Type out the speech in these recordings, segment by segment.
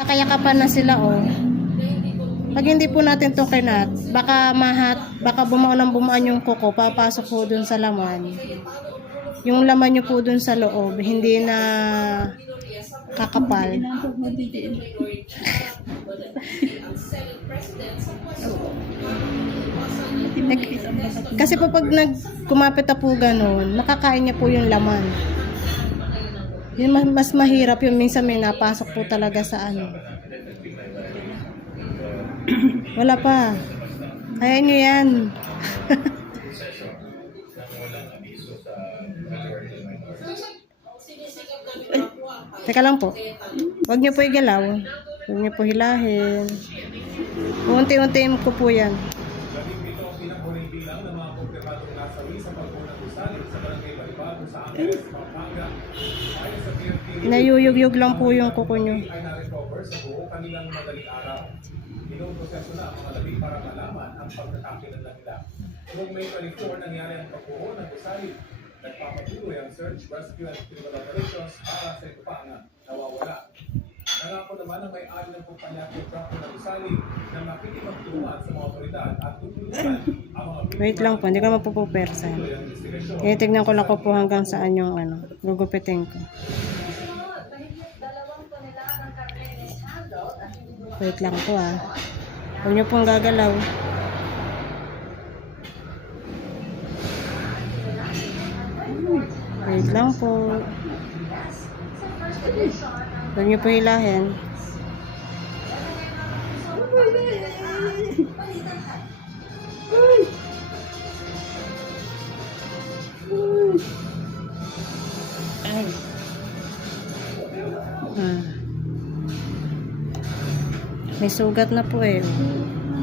Kayakapan na sila, oh. Pag hindi po natin to kinat, baka bumaan yung kuko, papasok po dun sa laman. Yung laman nyo po dun sa loob, hindi na kakapal. Kasi po pag kumapit na po ganun, nakakain niya po yung laman. Yung mas mahirap yung minsan may napasok po talaga sa ano. Wala pa. Kaya nyo yan. Teka lang po. Huwag nyo po igalaw. Huwag nyo po hilahin. Unti-untiin ko po yan. Nayuyug-yug lang po yung kuko nyo. Proseso na ang mga labi para malaman ang pagkakakilan nila. Noong May 24, nangyari ang pagbuo ng gusali. Nagpapatuloy ang search, rescue, and criminal operations para sa ito pa ang nawawala. Nangako naman ang may-ari ng kumpanya kontrako ng gusali na makikipagtulungan sa mga otoridad at tutulungan ang mga... Wait lang po, hindi ka mapupupersa. Tignan ko lang po hanggang saan yung ano, gugupitin ko. Wait lang po ah. Huwag niyo pong gagalaw. Wait lang po. Huwag niyo po hilahin. May sugat na po eh.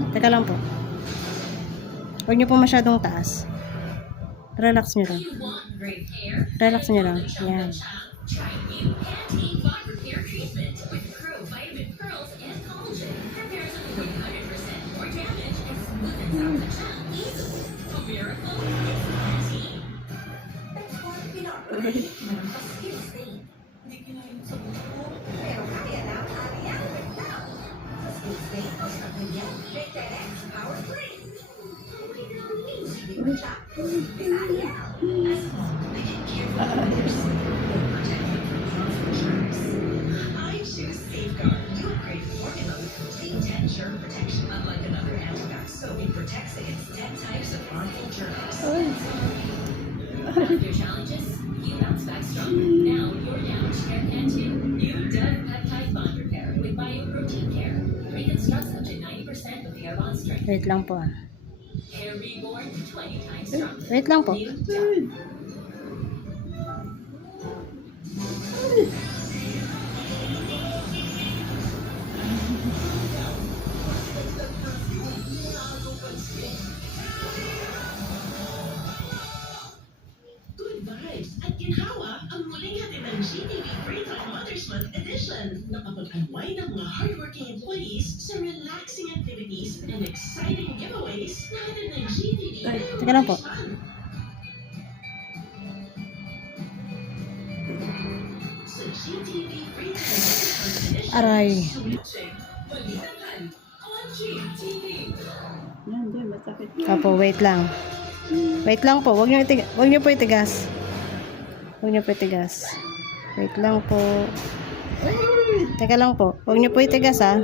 Teka lang po. Huwag niyo po masyadong taas. Relax niyo lang. Relax niyo lang. Yan. I choose Safeguard. You upgrade formula with complete 10 germ protection, unlike another antibiotic. So it protects against 10 types of harmful germs. After challenges, you bounce back stronger. Now your damage care can too. New Dove Peptide Bond Repair with Bioprotein Care. Reconstructs up to 90% of the hair bond strength. Wait lang po ah. Hair reborn 20 times stronger. Wait lang po. New Dove. Good vibes at ginhawa ang muling hatid ng GTV Free Time Mother's Month Edition. Nakapag-unwind ang mga hardworking employees sa relaxing activities and exciting giveaways na hatid ng GTV. Teka lang po. Sa GTV Free Time Mother's Month Edition, Aray. sumitse, balitahan on GTV. Opo, wait lang. Wait lang po. Huwag niyo po itigas. Huwag niyo po itigas. Wait lang po. Teka lang po. Huwag niyo po itigas ah.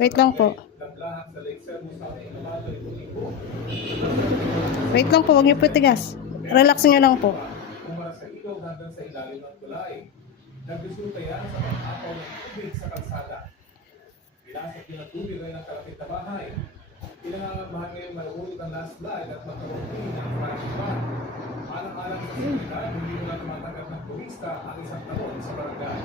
Wait lang po. Wait lang po. Huwag niyo po itigas. Relax niyo lang po. Mula sa ilog hanggang sa ilalim ng tulay. Nagresulta yan sa pag-apaw ng tubig sa kalsada. Pinasak din ang tubig ay ng kalapit na bahay. Pinangangabahan ngayon mahulog ang landslide at magkaroon ng flashing ban. Alang-alang sa seguridad, hindi mo na tumatanggap ng turista ang isang taon sa barangay.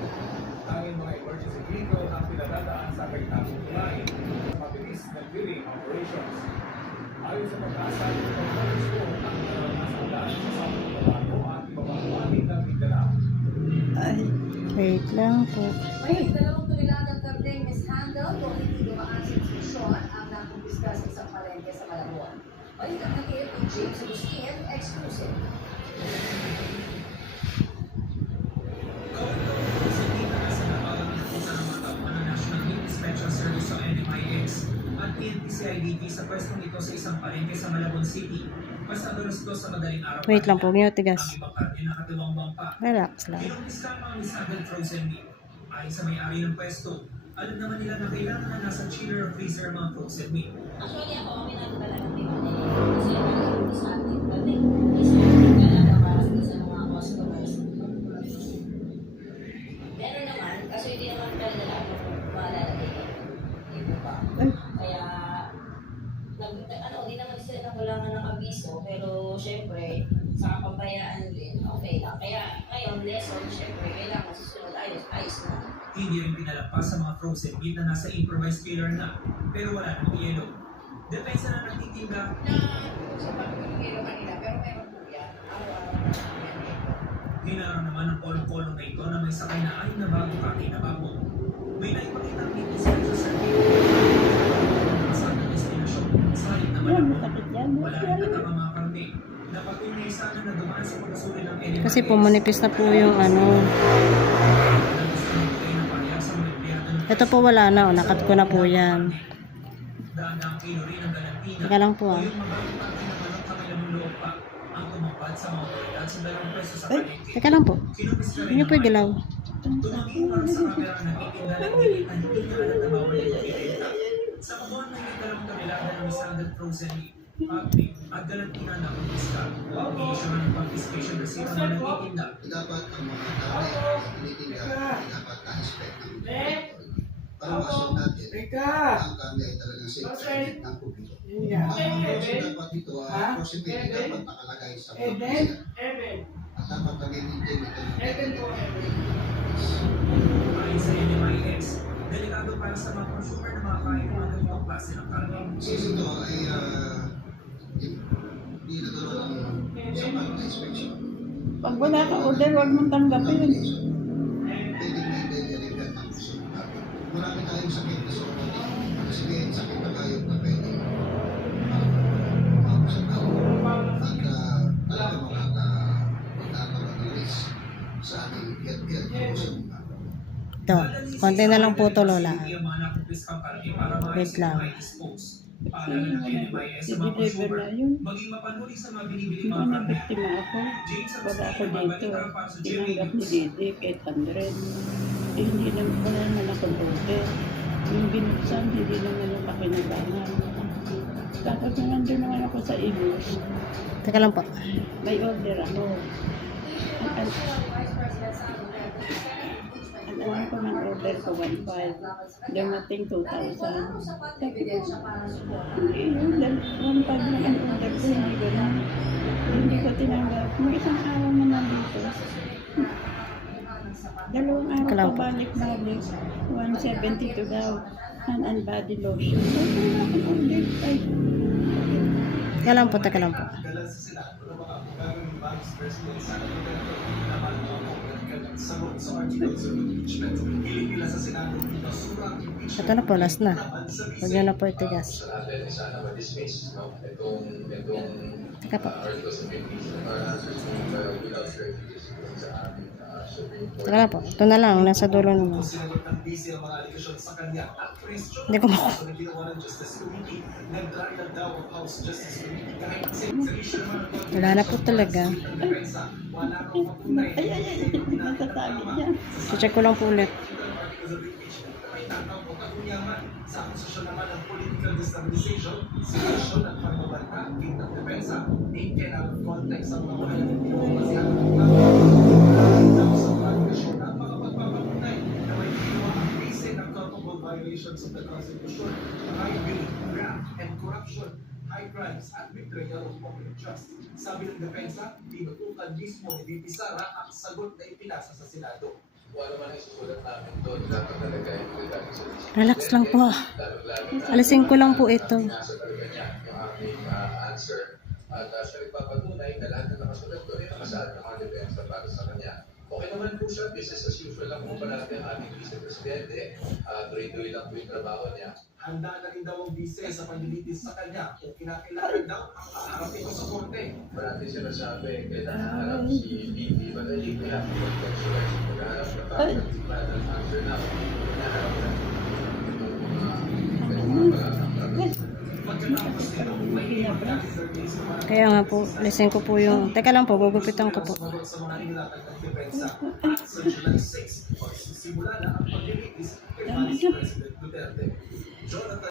Tanging mga emergency vehicle ang pinadadaan sa kaitangong tulay sa mabilis na clearing operations. Ayon sa pag-asa, ito ang gusto ang nasalan sa South Cotabato at ibabang panig ng Mindanao. Wait lang po. May 2 toneladang karneng mishandle kung hindi dumaan sa inspeksyon ang nakumpiska sa isang palengke sa Malabon. Balikan ng KFP James Agustin, exclusive. CIDT sa pwestong ito sa isang palengke sa Malabon City. Basta alas 2 sa madaling araw. Wait lang po, huwag niyo tigas. Ang ibang karne nakatiwang pa. Relax lang. Kinumpis ka ang mga misagad frozen meat. Ayon sa may-ari ng pwesto, alam naman nila na kailangan na nasa chiller or freezer ang mga frozen meat. Actually, ako ang pinagdala ng tiwala niya. Kasi ako sa atin. Kasi talaga para sa mga customers. Meron naman, kasi hindi naman pinagdala ako malalagay. Ibo pa. Kaya, hindi naman sila nakulangan ng abiso. Pero, syempre, sa kapabayaan din, okay lang. Kaya, ngayon, lesson, syempre, kailangan susunod ayos na. Hindi rin pinalagpas sa mga frozen meat na nasa improvised chiller na, pero wala nang yelo. Depensa na nagtitinda Sa pagkakilo kanila, pero meron po yan. Araw-araw na yan. Hinarang naman ang kolong-kolong na ito na may sakay na ayon na bago kaki na bago. May naipakita ang meat sa survey. Saan ang destinasyon? Sa halit na Malabon. Wala rin katang ang mga karne. Napatunay sana na dumaan sa pagkasuri ng NMIS. Kasi pumunipis na po yung ano. Ito po wala na, nakat ko na po yan. Daang kilo rin ang galantina. Teka lang po, ah. O yung mababang parte ng manok kamay ng loob pa ang tumapad sa mga otoridad sa 2 peso sa palengke. Teka lang po. Kinumpis na rin Hindi po ang gilaw. tumangin para sa kamera ang nagtitinda ng init na hindi na alam na bawal yung ibenta. Sa kabuhan na yung dalawang kabilada ng isang frozen meat, pagpig at galantina na kumpista. I-issue na ng confiscation receipt ng mga nagtitinda. Dapat ang mga tao tinitinda dapat na-inspect ng authority. Para masunod natin na ang kanya ay talagang safe sa init ng publiko. Ang also dapat ito, possibility dapat nakalagay sa mga pisa. At dapat nag-maintain ito ng Ayon sa NMIS, delikado para sa mga consumer na makakain ng mga ganitong klase ng karne. since ito ay hindi nagkaroon ng sapat na inspection. Pag wala ka order, huwag mong tanggapin. Pwede may deliver ng gusto ng natin. Marami tayong sakit na sa ulo. Kasi may sakit na tayo na pwede sa tao. At alam mo magkakaroon ng risk sa ating health condition. Ito, konti na lang po to, Lola. Wait lang. Paalala ng NMIS sa mga I-deliver consumer, na yun. maging mapanuri sa mga binibili Nung mga ano, karne. biktima ako. James Wala ako Agustin, dito. magbalik para sa Tinanggap ni GMA Didi, 800. Eh, hindi naman wala naman akong order. Yung binuksan, hindi naman yung pakinabangan. Tapos nung nandun naman ako sa Imus, Teka lang po. may order ako. Ang alam ko ng order ko 1.5. Dumating 2,000. Sabi ko, hindi yun. 1.5 lang ang order ko. Hindi ganun. Hindi ko tinanggap. May isang araw na nandito. Dalawang araw Kailan po? pabalik-balik. 172 daw. Hand and body lotion. So, wala akong order. Ay, Teka lang po, teka lang po. Dala sa Senado ng mga abogadong ni Vice President Sara Duterte naman ang mga sagot sa articles of impeachment. Hiling nila sa Senado basura ang impeachment. Ito na po, last na. Huwag nyo na po itigas. natin sana ma-dismiss itong Teka po. articles of impeachment para without prejudice sa aming Supreme Court. Teka lang po. Ito na lang, nasa dulo na. Sinagot ng busy ang mga aligasyon sa kanya at question Hindi ko makuha. sa ginawa ng Justice Committee. Nag-trial daw ang House Justice Committee kahit sa issue naman ng Wala na po talaga. ang depensa. Wala kang mapunay. natatagit niya. Check ko lang po ulit. May tataw o kakunyaman sa akusasyon naman ng political destabilization, sitwasyon at pagbabanta ng depensa. Taken out of context ang mga wala ng pinapasihan ng daw sa mga aligasyon na makapagpapatunay na may ginawa ang basic and culpable violations of the Constitution, bribery, graft, and corruption, high crimes, at betrayal of public trust. Sabi ng depensa, tinutukan mismo ni VP Sara ang sagot na ipinasa sa Senado. Kung ano man ang susulat namin doon, dapat talaga yung Relax lang po. Alisin ko lang po ito. nasa talaga niya yung aming answer. At siya nagpapatunay na lahat na nakasulat doon ay nakasaad ng mga depensa para sa kanya. Okay naman po siya, business as usual lang po parati ang ating vice-presidente. Tuloy-tuloy lang po yung trabaho niya. Handa na rin daw ang bise sa panlilitis sa kanya kung kinakailangan daw ang haharap ito sa korte. Parati sinasabi, kailangan harap si VP Madali, kaya maghaharap na tayo ng answer na. Hinaharap na itong mga pagkakataon. Pagkatapos nito, may impact Kaya nga po, listen ko po yung... Teka lang po, gugupitan ko po. sumagot sa mga inilatag ng depensa at sa July 6, pagsisimula na ang paglilitis kay Vice President Duterte. Jonathan